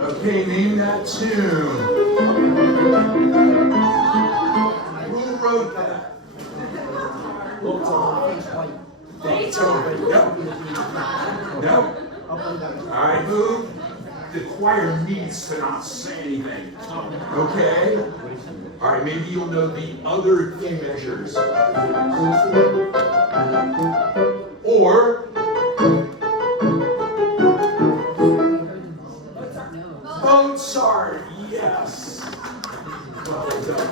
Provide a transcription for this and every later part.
Okay, name that tune. Who wrote that? No. All right, move. The choir needs to not say anything. Okay? All right, maybe you'll know the other key measures. Or Mozart, yes. Well done.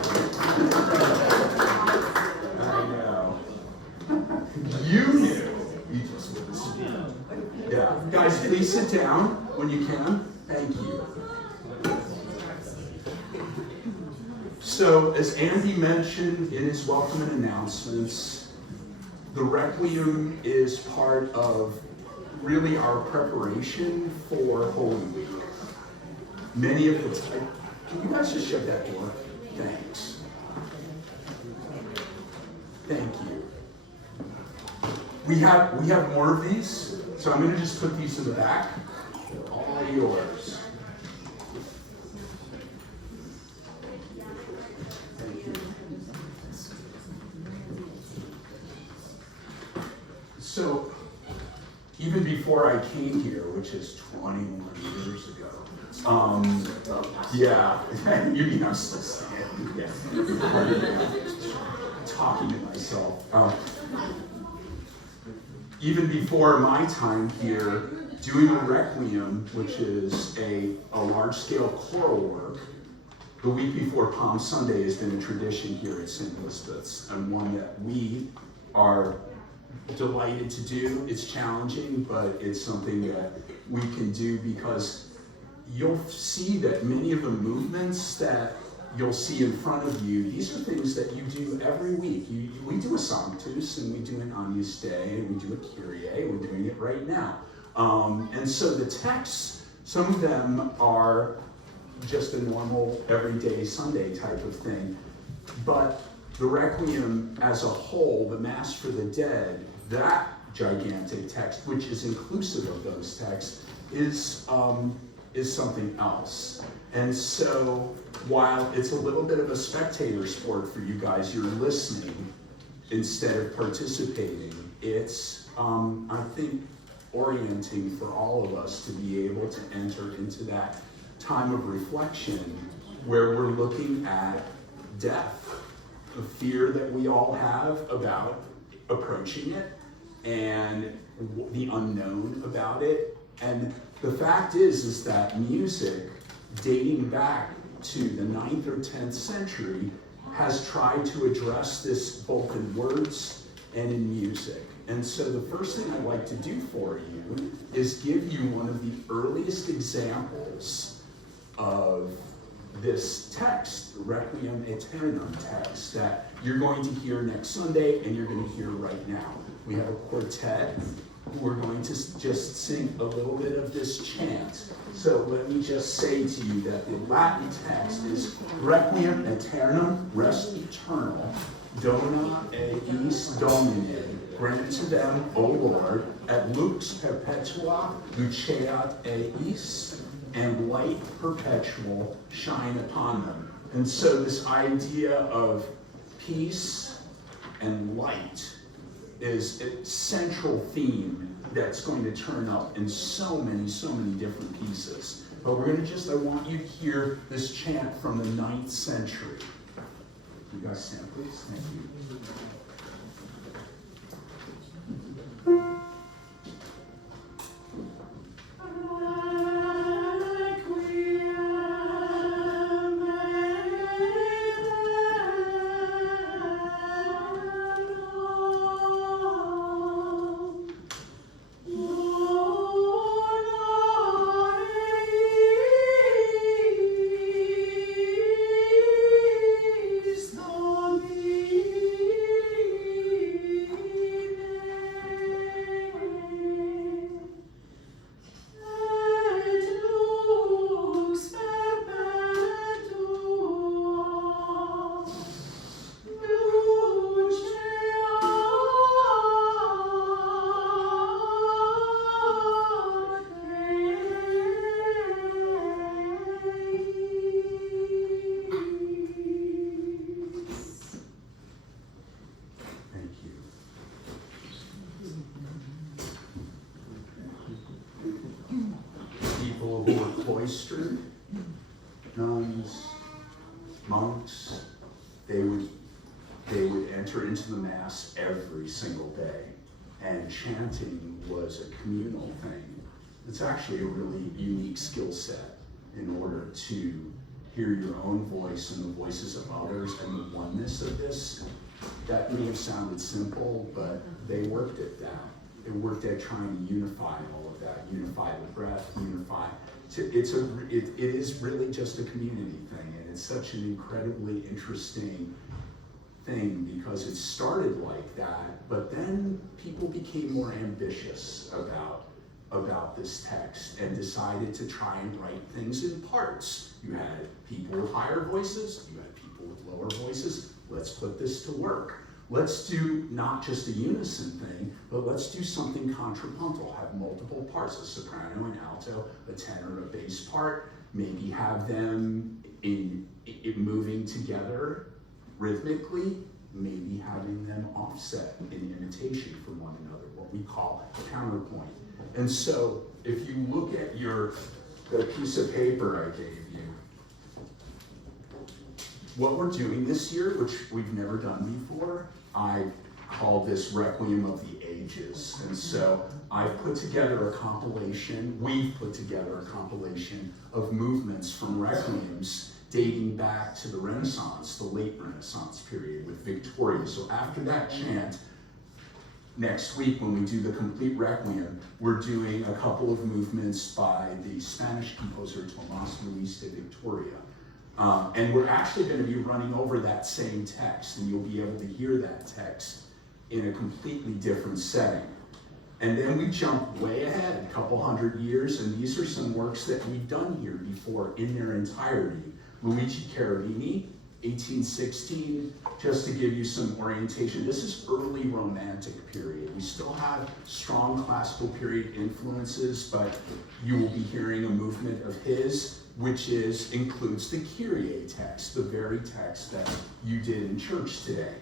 I know. You knew. You just listened. Yeah. Guys, please sit down when you can. Thank you. So, as Andy mentioned in his welcome and announcements, the Requiem is part of really our preparation for Holy Week. Many of the can you guys just shut that door? Thanks. Thank you. We have more of these, so I'm going to just put these in the back. They're all yours. Thank you. So, even before I came here, which is 21 years ago, yeah, you mean I'm still saying, yeah. Talking to myself. Even before my time here, doing a Requiem, which is a large-scale choral work, the week before Palm Sunday has been a tradition here at St. Elizabeth's, and one that we are delighted to do. It's challenging, but it's something that we can do because you'll see that many of the movements that you'll see in front of you, these are things that you do every week. We do a Sanctus, and we do an Agnus Dei, and we do a Kyrie. We're doing it right now. And so the texts, some of them are just a normal, everyday Sunday type of thing. But the Requiem as a whole, the Mass for the Dead, that gigantic text, which is inclusive of those texts, is something else. And so while it's a little bit of a spectator sport for you guys, you're listening instead of participating. It's, I think, orienting for all of us to be able to enter into that time of reflection where we're looking at death, the fear that we all have about approaching it, and the unknown about it. And the fact is that music, dating back to the 9th or 10th century, has tried to address this both in words and in music. And so the first thing I'd like to do for you is give you one of the earliest examples of this text, Requiem Aeternam text, that you're going to hear next Sunday and you're going to hear right now. We have a quartet who are going to just sing a little bit of this chant. So let me just say to you that the Latin text is Requiem Aeternam, rest eternal, dona eis Domine. Grant to them, O Lord, et lux perpetua luceat eis, and light perpetual shine upon them. And so this idea of peace and light is a central theme that's going to turn up in so many different pieces. But we're going to I want you to hear this chant from the 9th century. You guys stand, please. Thank you. cloistered nuns, monks, they would enter into the Mass every single day. And chanting was a communal thing. It's actually a really unique skill set in order to hear your own voice and the voices of others and the oneness of this. That may have sounded simple, but they worked at that. They worked at trying to unify all of that, unify the breath, unify. It is really just a community thing, and it's such an incredibly interesting thing because it started like that, but then people became more ambitious about this text and decided to try and write things in parts. You had people with higher voices, you had people with lower voices. Let's put this to work. Let's do not just a unison thing, but let's do something contrapuntal. Have multiple parts, a soprano, an alto, a tenor, a bass part. Maybe have them in moving together rhythmically, maybe having them offset in imitation from one another, what we call counterpoint. And so if you look at the piece of paper I gave you, what we're doing this year, which we've never done before, I call this Requiem of the Ages. And so we've put together a compilation of movements from Requiems dating back to the Renaissance, the late Renaissance period with Victoria. So after that chant, next week when we do the complete Requiem, we're doing a couple of movements by the Spanish composer Tomás Luis de Victoria. And we're actually going to be running over that same text, and you'll be able to hear that text in a completely different setting. And then we jump way ahead, a couple hundred years, and these are some works that we've done here before in their entirety. Luigi Cherubini, 1816, just to give you some orientation. This is early Romantic period. We still have strong classical period influences, but you will be hearing a movement of his, which includes the Kyrie text, the very text that you did in church today.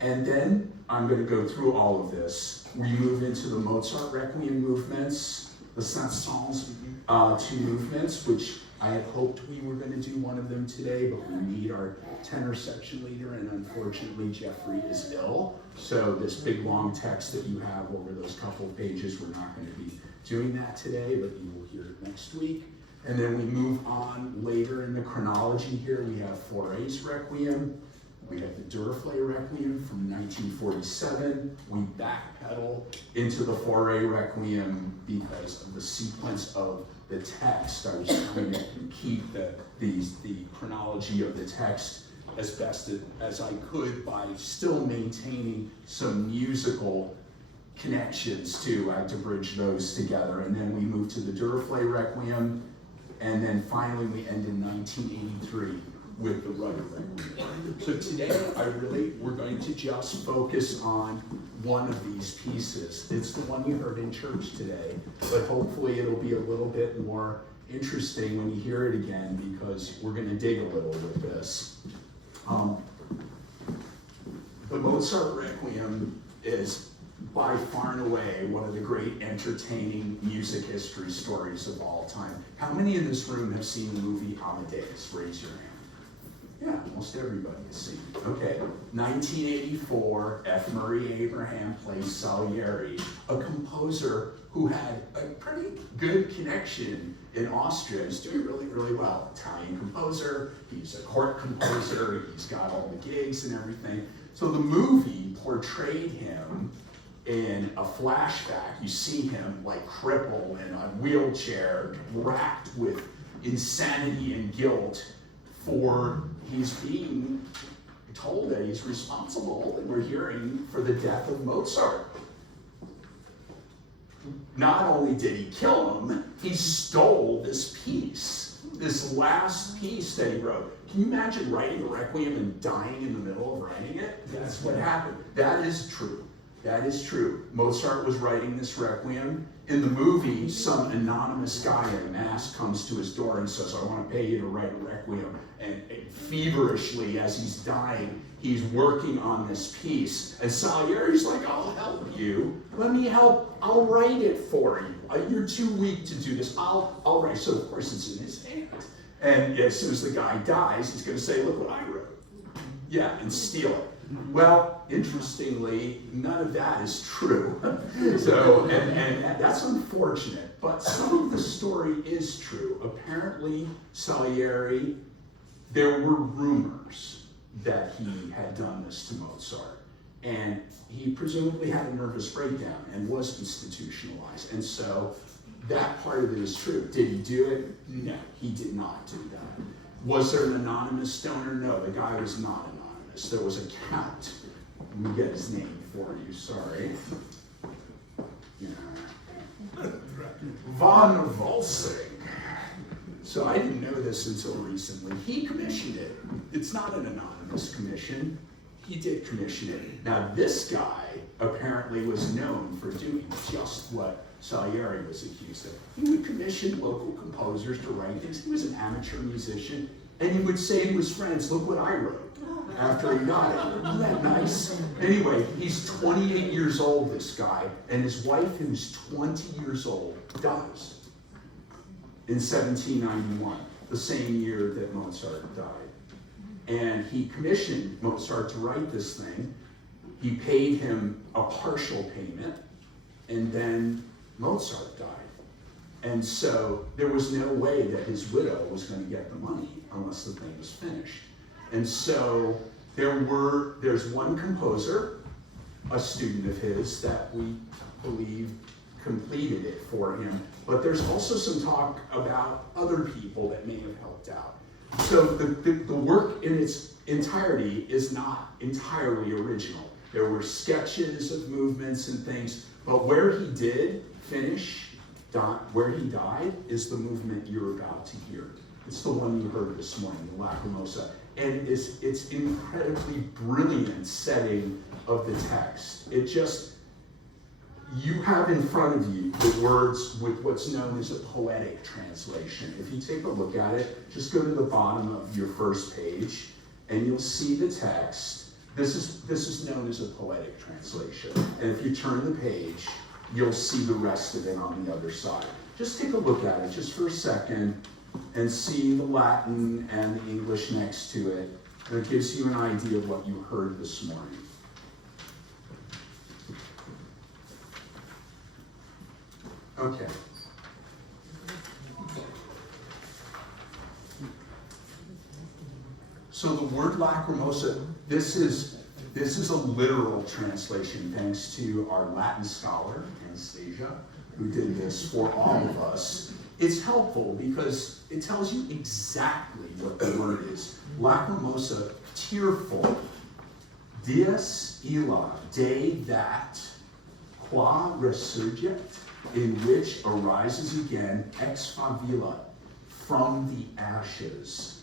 And then I'm going to go through all of this. We move into the Mozart Requiem movements, the Saint-Saëns two movements, which I had hoped we were going to do one of them today, but we need our tenor section leader, and unfortunately Jeffrey is ill. So this big long text that you have over those couple of pages, we're not going to be doing that today, but you will hear it next week. And then we move on later in the chronology here. We have Fauré's Requiem. We have the Duruflé Requiem from 1947. We backpedal into the Fauré Requiem because of the sequence of the text. I was trying to keep the chronology of the text as best as I could by still maintaining some musical connections too. I had to bridge those together. And then we move to the Duruflé Requiem. And then finally we end in 1983 with the Rudder Requiem. So today we're going to just focus on one of these pieces. It's the one you heard in church today, but hopefully it'll be a little bit more interesting when you hear it again because we're going to dig a little with this. The Mozart Requiem is by far and away one of the great entertaining music history stories of all time. How many in this room have seen the movie Amadeus? Raise your hand. Yeah, almost everybody has seen it. Okay, 1984, F. Murray Abraham plays Salieri, a composer who had a pretty good connection in Austria. He's doing really, really well. Italian composer, he's a court composer, he's got all the gigs and everything. So the movie portrayed him in a flashback. You see him like crippled in a wheelchair, racked with insanity and guilt for he's being told that he's responsible, and we're hearing, for the death of Mozart. Not only did he kill him, he stole this piece, this last piece that he wrote. Can you imagine writing a Requiem and dying in the middle of writing it? That's what happened. That is true. That is true. Mozart was writing this Requiem. In the movie, some anonymous guy in a mask comes to his door and says, I want to pay you to write a Requiem. And feverishly, as he's dying, he's working on this piece. And Salieri's like, I'll help you. Let me help. I'll write it for you. You're too weak to do this. I'll write. So, of course, it's in his hand. And as soon as the guy dies, he's going to say, look what I wrote. Yeah, and steal it. Well, interestingly, none of that is true. So, and that's unfortunate, but some of the story is true. Apparently, Salieri, there were rumors that he had done this to Mozart, and he presumably had a nervous breakdown and was institutionalized, and so that part of it is true. Did he do it? No, he did not do that. Was there an anonymous donor? No, the guy was not anonymous. There was a count. Let me get his name for you, sorry. Yeah. Von Volsing. So I didn't know this until recently. He commissioned it. It's not an anonymous commission. He did commission it. Now this guy apparently was known for doing just what Salieri was accused of. He would commission local composers to write things. He was an amateur musician. And he would say to his friends, look what I wrote after he died. Isn't that nice? Anyway, he's 28 years old, this guy, and his wife, who's 20 years old, dies in 1791, the same year that Mozart died. And he commissioned Mozart to write this thing. He paid him a partial payment, and then Mozart died. And so there was no way that his widow was going to get the money unless the thing was finished. And so there's one composer, a student of his, that we believe completed it for him. But there's also some talk about other people that may have helped out. So the work in its entirety is not entirely original. There were sketches of movements and things, but where he did finish, where he died, is the movement you're about to hear. It's the one you heard this morning, the Lacrimosa. And it's incredibly brilliant setting of the text. It just, you have in front of you the words with what's known as a poetic translation. If you take a look at it, just go to the bottom of your first page, and you'll see the text. This is known as a poetic translation. And if you turn the page, you'll see the rest of it on the other side. Just take a look at it just for a second and see the Latin and the English next to it. And it gives you an idea of what you heard this morning. Okay. So the word lacrimosa, this is a literal translation, thanks to our Latin scholar, Anastasia, who did this for all of us. It's helpful because it tells you exactly what the word is. Lacrimosa, tearful. Dies illa, day that, qua resurget, in which arises again, ex favilla, from the ashes.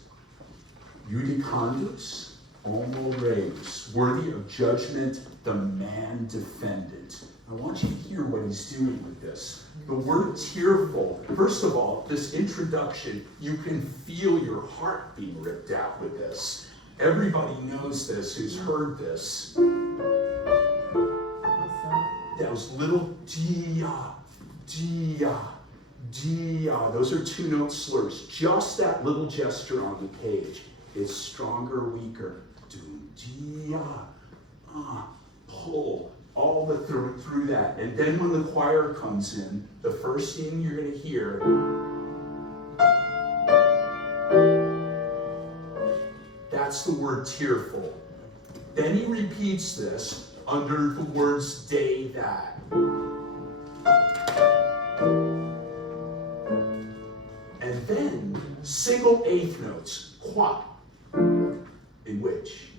Judicandus, homo reus, worthy of judgment, the man defended. I want you to hear what he's doing with this. The word tearful, first of all, this introduction, you can feel your heart being ripped out with this. Everybody knows this who's heard this. Those little dia, dia, dia, those are two note slurs. Just that little gesture on the page is stronger, weaker. Do, dia, pull. All the through that. And then when the choir comes in, the first thing you're going to hear, that's the word tearful. Then he repeats this under the words day that. And then single eighth notes, qua, in which.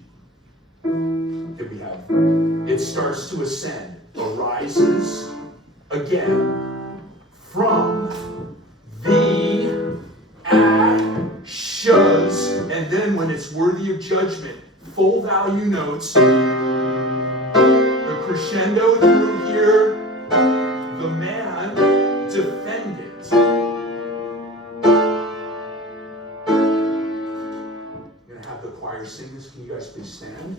Here we have, it starts to ascend, arises again from the ashes, and then when it's worthy of judgment, full value notes, the crescendo through here. The man defended. I'm going to have the choir sing this. Can you guys please stand?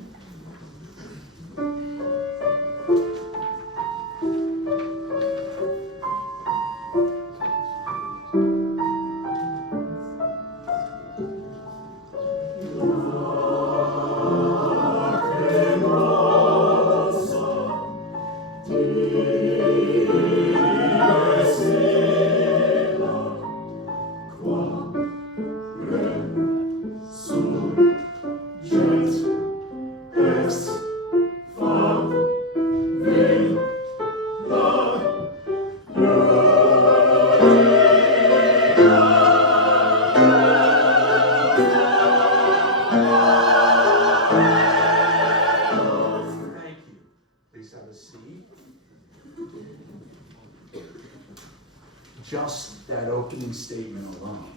Just that opening statement alone.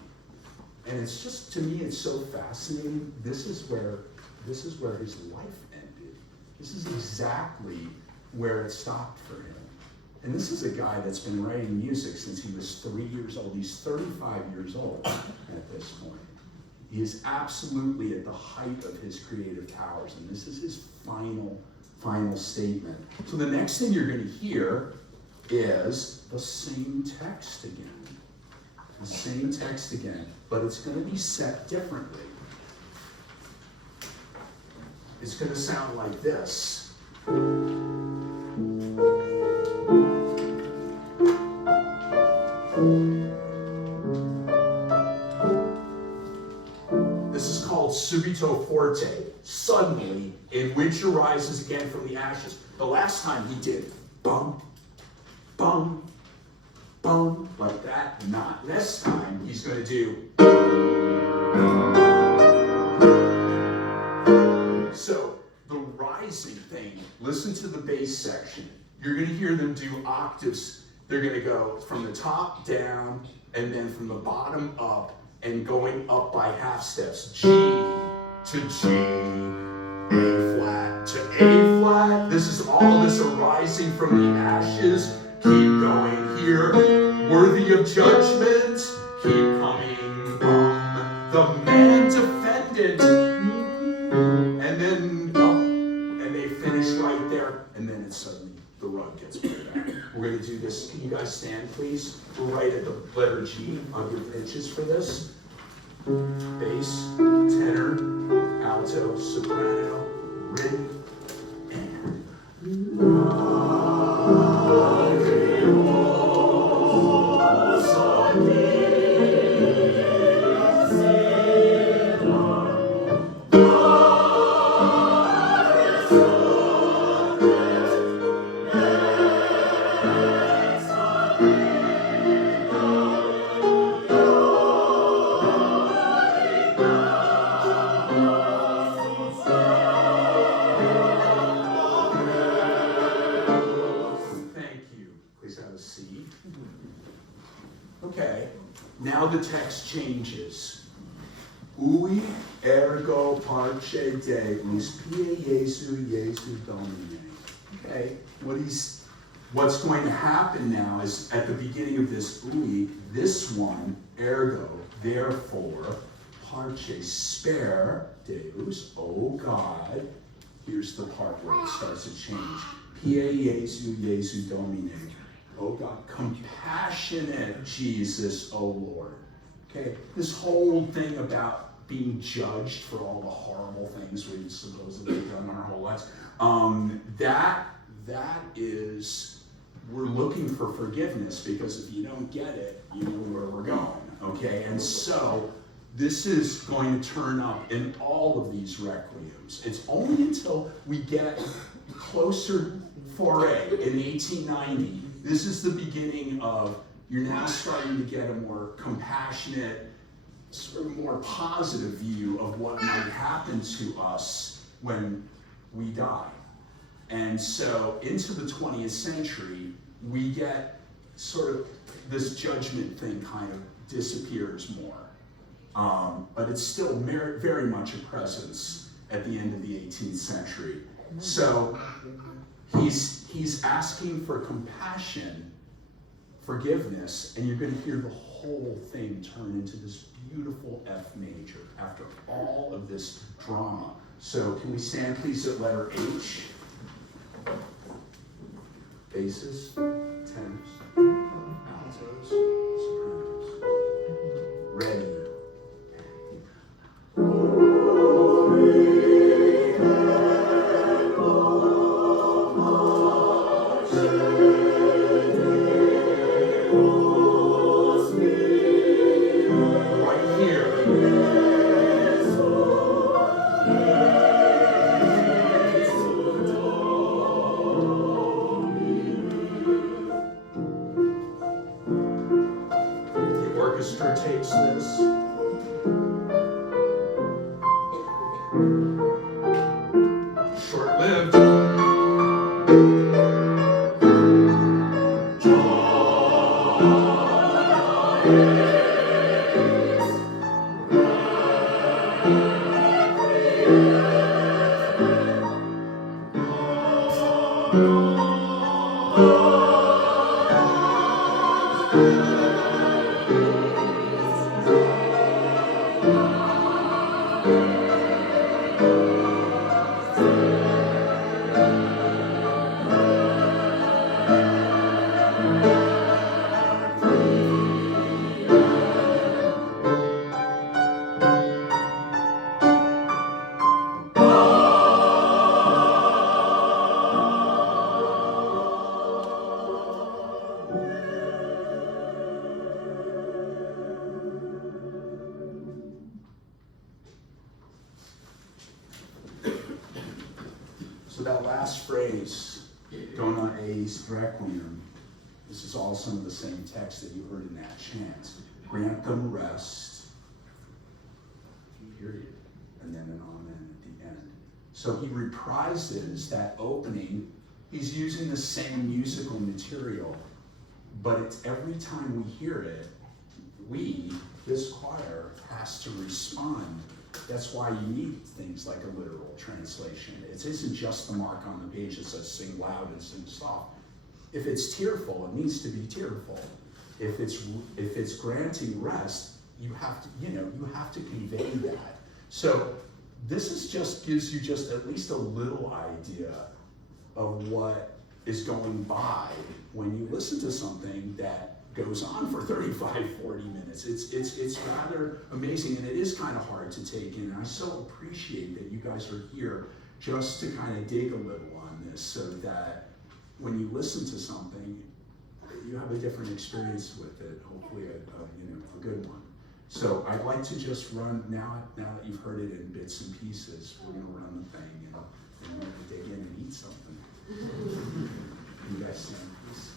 And it's just, to me, it's so fascinating. This is where his life ended. This is exactly where it stopped for him. And this is a guy that's been writing music since he was 3 years old. He's 35 years old at this point. He is absolutely at the height of his creative powers, and this is his final statement. So the next thing you're going to hear is the same text again. The same text again, but it's going to be set differently. It's going to sound like this. This is called subito forte, suddenly, in which arises again from the ashes. The last time he did bum, bum, bum, like that. Not this time. He's going to do. So the rising thing, listen to the bass section. You're going to hear them do octaves. They're going to go from the top down and then from the bottom up and going up by half steps. G to G, A flat to A flat. This is all this arising from the ashes. Keep going here. Worthy of judgment. Keep coming. The man defended. And then and they finish right there. And then it's suddenly the rug gets pulled back. We're going to do this. Can you guys stand, please? We're right at the letter G on your pitches for this. Bass, tenor, alto, soprano, rhythm, and now the text changes. Ui ergo parce Deus, pie Jesu Domine. Okay, what's going to happen now is at the beginning of this ui, this one, ergo, therefore, parce, spare Deus, O God. Here's the part where it starts to change. Pie Jesu Domine. Oh God, compassionate Jesus, oh Lord. Okay, this whole thing about being judged for all the horrible things we've supposedly done our whole lives, that is, we're looking for forgiveness, because if you don't get it, you know where we're going, okay? And so this is going to turn up in all of these requiems. It's only until we get closer foray in 1890. This is the beginning of, you're now starting to get a more compassionate, sort of more positive view of what might happen to us when we die. And so into the 20th century, we get sort of this judgment thing kind of disappears more. But it's still very much a presence at the end of the 18th century. So He's asking for compassion, forgiveness, and you're going to hear the whole thing turn into this beautiful F major after all of this drama. So can we stand please at letter H? Basses, tenors, altos, sopranos. Ready. Takes this. Short-lived. So that last phrase, Dona Eis Requiem, this is all some of the same text that you heard in that chant. Grant them rest, period, and then an amen at the end. So he reprises that opening. He's using the same musical material, but it's every time we hear it, this choir, has to respond. That's why you need things like a literal translation. It isn't just the mark on the page that says sing loud and sing soft. If it's tearful, it needs to be tearful. If it's granting rest, you have to convey that. So this gives you just at least a little idea of what is going by when you listen to something that goes on for 35, 40 minutes. It's rather amazing, and it is kind of hard to take in. And I so appreciate that you guys are here just to kind of dig a little on this, so that when you listen to something, you have a different experience with it, hopefully a good one. So I'd like to just run, now that you've heard it in bits and pieces, we're going to run the thing, and we're going to dig in and eat something. You guys stand, please.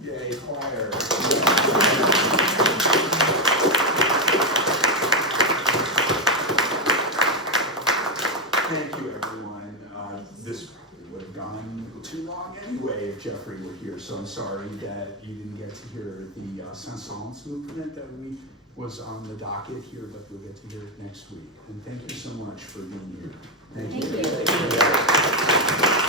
Yay, choir. Thank you, everyone. This probably would have gone too long anyway if Jeffrey were here, so I'm sorry that you didn't get to hear the Saint-Saëns movement that was on the docket here, but we'll get to hear it next week. And thank you so much for being here. Thank you.